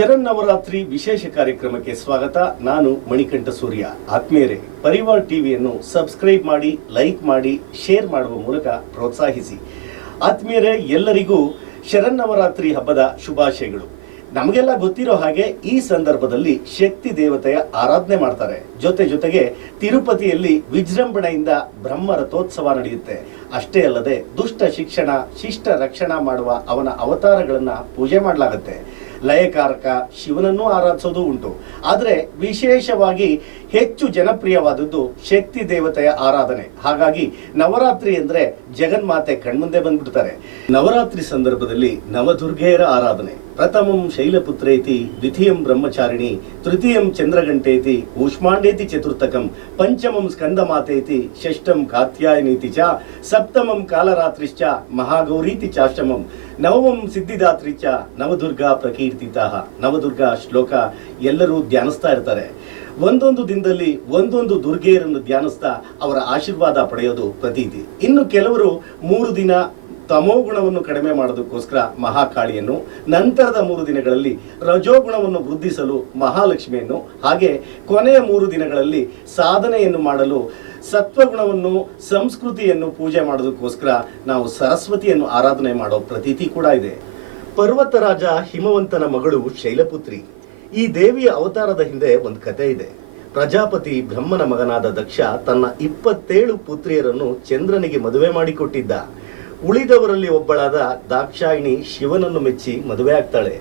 ಶರನ್ನವರಾತ್ರಿ ವಿಶೇಷ ಕಾರ್ಯಕ್ರಮಕ್ಕೆ ಸ್ವಾಗತ. ನಾನು ಮಣಿಕಂಠ ಸೂರ್ಯ. ಆತ್ಮೀಯರೇ, ಪರಿವಾರ್ ಟಿವಿಯನ್ನು ಸಬ್ಸ್ಕ್ರೈಬ್ ಮಾಡಿ, ಲೈಕ್ ಮಾಡಿ, ಶೇರ್ ಮಾಡುವ ಮೂಲಕ ಪ್ರೋತ್ಸಾಹಿಸಿ. ಆತ್ಮೀಯರೇ, ಎಲ್ಲರಿಗೂ ಶರನ್ನವರಾತ್ರಿ ಹಬ್ಬದ ಶುಭಾಶಯಗಳು. ನಮಗೆಲ್ಲ ಗೊತ್ತಿರೋ ಹಾಗೆ ಈ ಸಂದರ್ಭದಲ್ಲಿ ಶಕ್ತಿ ದೇವತೆಯ ಆರಾಧನೆ ಮಾಡ್ತಾರೆ. ಜೊತೆಗೆ ತಿರುಪತಿಯಲ್ಲಿ ವಿಜೃಂಭಣೆಯಿಂದ ಬ್ರಹ್ಮ ರಥೋತ್ಸವ ನಡೆಯುತ್ತೆ. ಅಷ್ಟೇ ಅಲ್ಲದೆ ದುಷ್ಟ ಶಿಕ್ಷಣ, ಶಿಷ್ಟ ರಕ್ಷಣಾ ಮಾಡುವ ಅವನ ಅವತಾರಗಳನ್ನ ಪೂಜೆ ಮಾಡಲಾಗುತ್ತೆ. ಲಯಕಾರಕ ಶಿವನನ್ನು ಆರಾಧಿಸೋದು ಉಂಟು. ಆದರೆ ವಿಶೇಷವಾಗಿ ಹೆಚ್ಚು ಜನಪ್ರಿಯವಾದದ್ದು ಶಕ್ತಿ ದೇವತೆಯ ಆರಾಧನೆ. ಹಾಗಾಗಿ ನವರಾತ್ರಿ ಅಂದ್ರೆ ಜಗನ್ಮಾತೆ ಕಣ್ಮುಂದೆ ಬಂದ್ಬಿಡ್ತಾರೆ. ನವರಾತ್ರಿ ಸಂದರ್ಭದಲ್ಲಿ ನವದುರ್ಗೆಯರ ಆರಾಧನೆ. ಪ್ರಥಮಂ ಶೈಲಪುತ್ರೇತಿ, ದ್ವಿತೀಯಂ ಬ್ರಹ್ಮಚಾರಿಣಿ, ತೃತೀಯಂ ಚಂದ್ರಗಂಟೇತಿ, ಊಷ್ಮಾಂಡೇತಿ ಚತುರ್ಥಕಂ, ಪಂಚಮಂ ಸ್ಕಂದಮಾತೇತಿ, ಷಷ್ಠಂ ಕಾತ್ಯಾಯನೀತಿ ಚ, ಸಪ್ತಮಂ ಕಾಲರಾತ್ರಿಶ್ಚ, ಮಹಾಗೌರೀತಿ ಚಾಷ್ಟಮಂ, ನವಮಂ ಸಿದ್ಧಿದಾತ್ರಿ ಚ, ನವದುರ್ಗಾ ಪ್ರಕೀರ್ತಿತಾಃ. ನವದುರ್ಗಾ ಶ್ಲೋಕ ಎಲ್ಲರೂ ಧ್ಯಾನಿಸ್ತಾ ಇರ್ತಾರೆ. ಒಂದೊಂದು ದಿನದಲ್ಲಿ ಒಂದೊಂದು ದುರ್ಗೆಯರನ್ನು ಧ್ಯಾನಿಸ್ತಾ ಅವರ ಆಶೀರ್ವಾದ ಪಡೆಯೋದು ಪ್ರತೀತಿ. ಇನ್ನು ಕೆಲವರು 3 ದಿನ ತಮೋಗುಣವನ್ನು ಕಡಿಮೆ ಮಾಡೋದಕ್ಕೋಸ್ಕರ ಮಹಾಕಾಳಿಯನ್ನು, ನಂತರದ 3 ದಿನಗಳಲ್ಲಿ ರಜೋಗುಣವನ್ನು ವೃದ್ಧಿಸಲು ಮಹಾಲಕ್ಷ್ಮಿಯನ್ನು, ಹಾಗೆ ಕೊನೆಯ 3 ದಿನಗಳಲ್ಲಿ ಸಾಧನೆಯನ್ನು ಮಾಡಲು ಸತ್ವಗುಣವನ್ನು, ಸಂಸ್ಕೃತಿಯನ್ನು ಪೂಜೆ ಮಾಡೋದಕ್ಕೋಸ್ಕರ ನಾವು ಸರಸ್ವತಿಯನ್ನು ಆರಾಧನೆ ಮಾಡೋ ಪ್ರತೀತಿ ಕೂಡ ಇದೆ. ಪರ್ವತರಾಜ ಹಿಮವಂತನ ಮಗಳು ಶೈಲಪುತ್ರಿ. ಈ ದೇವಿಯ ಅವತಾರದ ಹಿಂದೆ ಒಂದು ಕತೆ ಇದೆ. ಪ್ರಜಾಪತಿ ಬ್ರಹ್ಮನ ಮಗನಾದ ದಕ್ಷ ತನ್ನ 27 ಪುತ್ರಿಯರನ್ನು ಚಂದ್ರನಿಗೆ ಮದುವೆ ಮಾಡಿಕೊಟ್ಟಿದ್ದ. ಉಳಿದವರಲ್ಲಿ ಒಬ್ಬಳಾದ ದಾಕ್ಷಾಯಿಣಿ ಶಿವನನ್ನು ಮೆಚ್ಚಿ ಮದುವೆ ಆಗ್ತಾಳೆ.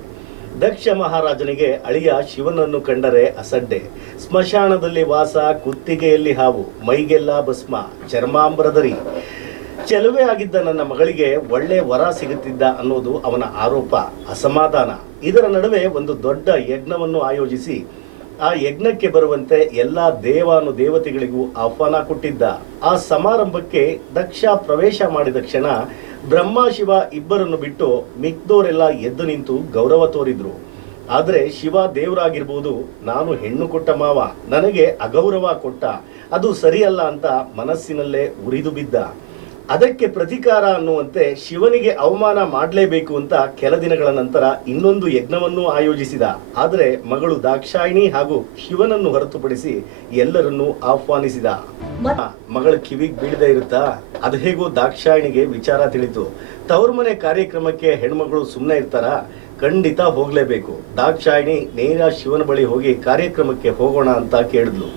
ದಕ್ಷ ಮಹಾರಾಜನಿಗೆ ಅಳಿಯ ಶಿವನನ್ನು ಕಂಡರೆ ಅಸಡ್ಡೆ. ಸ್ಮಶಾನದಲ್ಲಿ ವಾಸ, ಕುತ್ತಿಗೆಯಲ್ಲಿ ಹಾವು, ಮೈಗೆಲ್ಲ ಭಸ್ಮ, ಚರ್ಮಾಂಬರಧರಿ. ಚೆಲುವೆ ಆಗಿದ್ದ ನನ್ನ ಮಗಳಿಗೆ ಒಳ್ಳೆ ವರ ಸಿಗುತ್ತಿದ್ದ ಅನ್ನೋದು ಅವನ ಆರೋಪ, ಅಸಮಾಧಾನ. ಇದರ ನಡುವೆ ಒಂದು ದೊಡ್ಡ ಯಜ್ಞವನ್ನು ಆಯೋಜಿಸಿ ಆ ಯಜ್ಞಕ್ಕೆ ಬರುವಂತೆ ಎಲ್ಲಾ ದೇವತೆಗಳಿಗೂ ಆಹ್ವಾನ ಕೊಟ್ಟಿದ್ದ. ಆ ಸಮಾರಂಭಕ್ಕೆ ದಕ್ಷ ಪ್ರವೇಶ ಮಾಡಿದ ಕ್ಷಣ ಬ್ರಹ್ಮ ಶಿವ ಇಬ್ಬರನ್ನು ಬಿಟ್ಟು ಮಿಕ್ದೋರೆಲ್ಲ ಎದ್ದು ನಿಂತು ಗೌರವ ತೋರಿದ್ರು. ಆದ್ರೆ ಶಿವ ದೇವರಾಗಿರ್ಬೋದು, ನಾನು ಹೆಣ್ಣು ಕೊಟ್ಟ ಮಾವ, ನನಗೆ ಅಗೌರವ ಕೊಟ್ಟ, ಅದು ಸರಿಯಲ್ಲ ಅಂತ ಮನಸ್ಸಿನಲ್ಲೇ ಉರಿದು ಬಿದ್ದ. ಅದಕ್ಕೆ ಪ್ರತಿಕಾರ ಅನ್ನುವಂತೆ ಶಿವನಿಗೆ ಅವಮಾನ ಮಾಡಲೇಬೇಕು ಅಂತ ಕೆಲ ದಿನಗಳ ನಂತರ ಇನ್ನೊಂದು ಯಜ್ಞವನ್ನು ಆಯೋಜಿಸಿದ. ಆದರೆ ಮಗಳು ದಾಕ್ಷಾಯಿಣಿ ಹಾಗೂ ಶಿವನನ್ನು ಹೊರತುಪಡಿಸಿ ಎಲ್ಲರನ್ನೂ ಆಹ್ವಾನಿಸಿದ. ಮಗಳ ಕಿವಿಗೆ ಬೀಳದೆ ಇರುತ್ತಾ? ಅದು ಹೇಗೋ ದಾಕ್ಷಾಯಿಣಿಗೆ ವಿಚಾರ ತಿಳಿತು. ತವರು ಮನೆ ಕಾರ್ಯಕ್ರಮಕ್ಕೆ ಹೆಣ್ಮಗಳು ಸುಮ್ಮನೆ ಇರ್ತಾರ? ಖಂಡಿತ ಹೋಗ್ಲೇಬೇಕು. ದಾಕ್ಷಾಯಿಣಿ ನೇರ ಶಿವನ ಬಳಿ ಹೋಗಿ ಕಾರ್ಯಕ್ರಮಕ್ಕೆ ಹೋಗೋಣ ಅಂತ ಕೇಳಿದ್ಲು.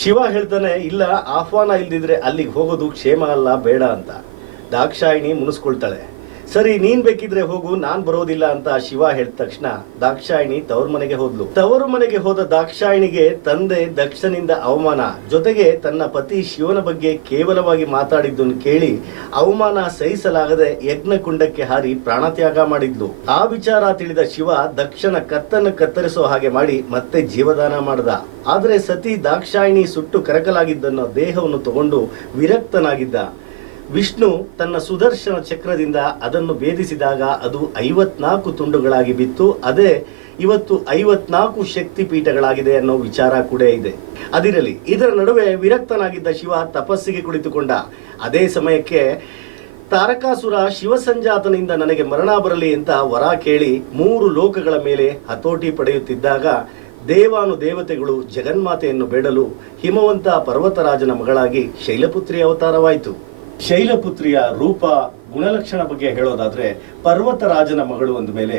ಶಿವ ಹೇಳ್ತಾನೆ, ಇಲ್ಲ, ಆಹ್ವಾನ ಇಲ್ದಿದ್ರೆ ಅಲ್ಲಿಗೆ ಹೋಗೋದು ಕ್ಷೇಮ ಅಲ್ಲ, ಬೇಡ ಅಂತ. ದಾಕ್ಷಾಯಿಣಿ ಮುನಿಸ್ಕೊಳ್ತಾಳೆ. ಸರಿ, ನೀನ್ ಬೇಕಿದ್ರೆ ಹೋಗು, ನಾನ್ ಬರೋದಿಲ್ಲ ಅಂತ ಶಿವ ಹೇಳಿದ ತಕ್ಷಣ ದಾಕ್ಷಾಯಿಣಿ ತವರು ಮನೆಗೆ ಹೋದ್ಲು. ತವರು ಮನೆಗೆ ಹೋದ ದಾಕ್ಷಾಯಿಣಿಗೆ ತಂದೆ ದಕ್ಷನಿಂದ ಅವಮಾನ, ಜೊತೆಗೆ ತನ್ನ ಪತಿ ಶಿವನ ಬಗ್ಗೆ ಕೇವಲವಾಗಿ ಮಾತಾಡಿದ್ದನ್ನು ಕೇಳಿ ಅವಮಾನ ಸಹಿಸಲಾಗದೆ ಯಜ್ಞ ಕುಂಡಕ್ಕೆ ಹಾರಿ ಪ್ರಾಣತ್ಯಾಗ ಮಾಡಿದ್ಲು. ಆ ವಿಚಾರ ತಿಳಿದ ಶಿವ ದಕ್ಷನ ಕತ್ತನ್ನು ಕತ್ತರಿಸೋ ಹಾಗೆ ಮಾಡಿ ಮತ್ತೆ ಜೀವದಾನ ಮಾಡ್ದ. ಆದ್ರೆ ಸತಿ ದಾಕ್ಷಾಯಿಣಿ ಸುಟ್ಟು ಕರಕಲಾಗಿದ್ದನ್ನು ದೇಹವನ್ನು ತಗೊಂಡು ವಿರಕ್ತನಾಗಿದ್ದ. ವಿಷ್ಣು ತನ್ನ ಸುದರ್ಶನ ಚಕ್ರದಿಂದ ಅದನ್ನು ಭೇದಿಸಿದಾಗ ಅದು 54 ತುಂಡುಗಳಾಗಿ ಬಿತ್ತು. ಅದೇ ಇವತ್ತು 54 ಶಕ್ತಿ ಪೀಠಗಳಾಗಿದೆ ಅನ್ನೋ ವಿಚಾರ ಕೂಡ ಇದೆ. ಅದಿರಲಿ, ಇದರ ನಡುವೆ ವಿರಕ್ತನಾಗಿದ್ದ ಶಿವ ತಪಸ್ಸಿಗೆ ಕುಳಿತುಕೊಂಡ. ಅದೇ ಸಮಯಕ್ಕೆ ತಾರಕಾಸುರ ಶಿವಸಂಜಾತನಿಂದ ನನಗೆ ಮರಣ ಬರಲಿ ಅಂತ ವರ ಕೇಳಿ 3 ಲೋಕಗಳ ಮೇಲೆ ಹತೋಟಿ ಪಡೆಯುತ್ತಿದ್ದಾಗ ದೇವತೆಗಳು ಜಗನ್ಮಾತೆಯನ್ನು ಬೇಡಲು ಹಿಮವಂತ ಪರ್ವತರಾಜನ ಮಗಳಾಗಿ ಶೈಲಪುತ್ರಿ ಅವತಾರವಾಯಿತು. ಶೈಲಪುತ್ರಿಯ ರೂಪ, ಗುಣಲಕ್ಷಣ ಬಗ್ಗೆ ಹೇಳೋದಾದ್ರೆ, ಪರ್ವತರಾಜನ ಮಗಳು ಅಂದ ಮೇಲೆ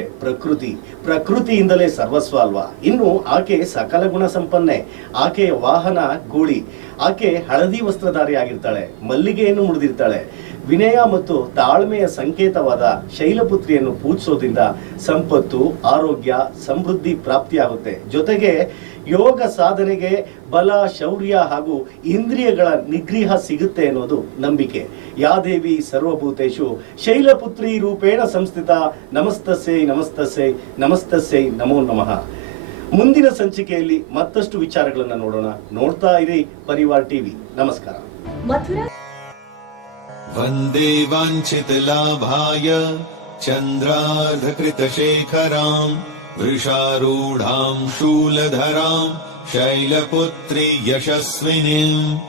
ಪ್ರಕೃತಿಯಿಂದಲೇ ಸರ್ವಸ್ವ ಅಲ್ವಾ. ಇನ್ನು ಆಕೆ ಸಕಲ ಗುಣ ಸಂಪನ್ನೆ. ಆಕೆಯ ವಾಹನ ಗೂಳಿ. ಆಕೆ ಹಳದಿ ವಸ್ತ್ರಧಾರಿ ಆಗಿರ್ತಾಳೆ, ಮಲ್ಲಿಗೆಯನ್ನು ಮುಡಿದಿರ್ತಾಳೆ. ವಿನಯ ಮತ್ತು ತಾಳ್ಮೆಯ ಸಂಕೇತವಾದ ಶೈಲಪುತ್ರಿಯನ್ನು ಪೂಜಿಸೋದ್ರಿಂದ ಸಂಪತ್ತು, ಆರೋಗ್ಯ, ಸಮೃದ್ಧಿ ಪ್ರಾಪ್ತಿಯಾಗುತ್ತೆ. ಜೊತೆಗೆ ಯೋಗ ಸಾಧನೆಗೆ ಬಲ, ಶೌರ್ಯ ಹಾಗೂ ಇಂದ್ರಿಯಗಳ ನಿಗ್ರಹ ಸಿಗುತ್ತೆ ಅನ್ನೋದು ನಂಬಿಕೆ. ಯಾ ದೇವಿ ಸರ್ವಭೂತೇಶು ಶೈಲಪುತ್ರಿ ರೂಪೇಣ ಸಂಸ್ಥಿತ, ನಮಸ್ತಸ್ಯೈ ನಮಸ್ತಸ್ಯೈ ನಮಸ್ತಸ್ಯೈ ನಮೋ ನಮಃ. ಮುಂದಿನ ಸಂಚಿಕೆಯಲ್ಲಿ ಮತ್ತಷ್ಟು ವಿಚಾರಗಳನ್ನು ನೋಡೋಣ. ನೋಡ್ತಾ ಇರಿ ಪರಿವಾರ್ ಟಿವಿ. ನಮಸ್ಕಾರ. ವಂದೇ ವಾಂಛಿತ ಲಾಭಾಯ ಚಂದ್ರಾರ್ಧಕೃತಶೇಖರಾಂ ವೃಷಾರೂಢಾಂ ಶೂಲಧರಾಂ ಶೈಲಪುತ್ರಿ ಯಶಸ್ವಿನೀಂ.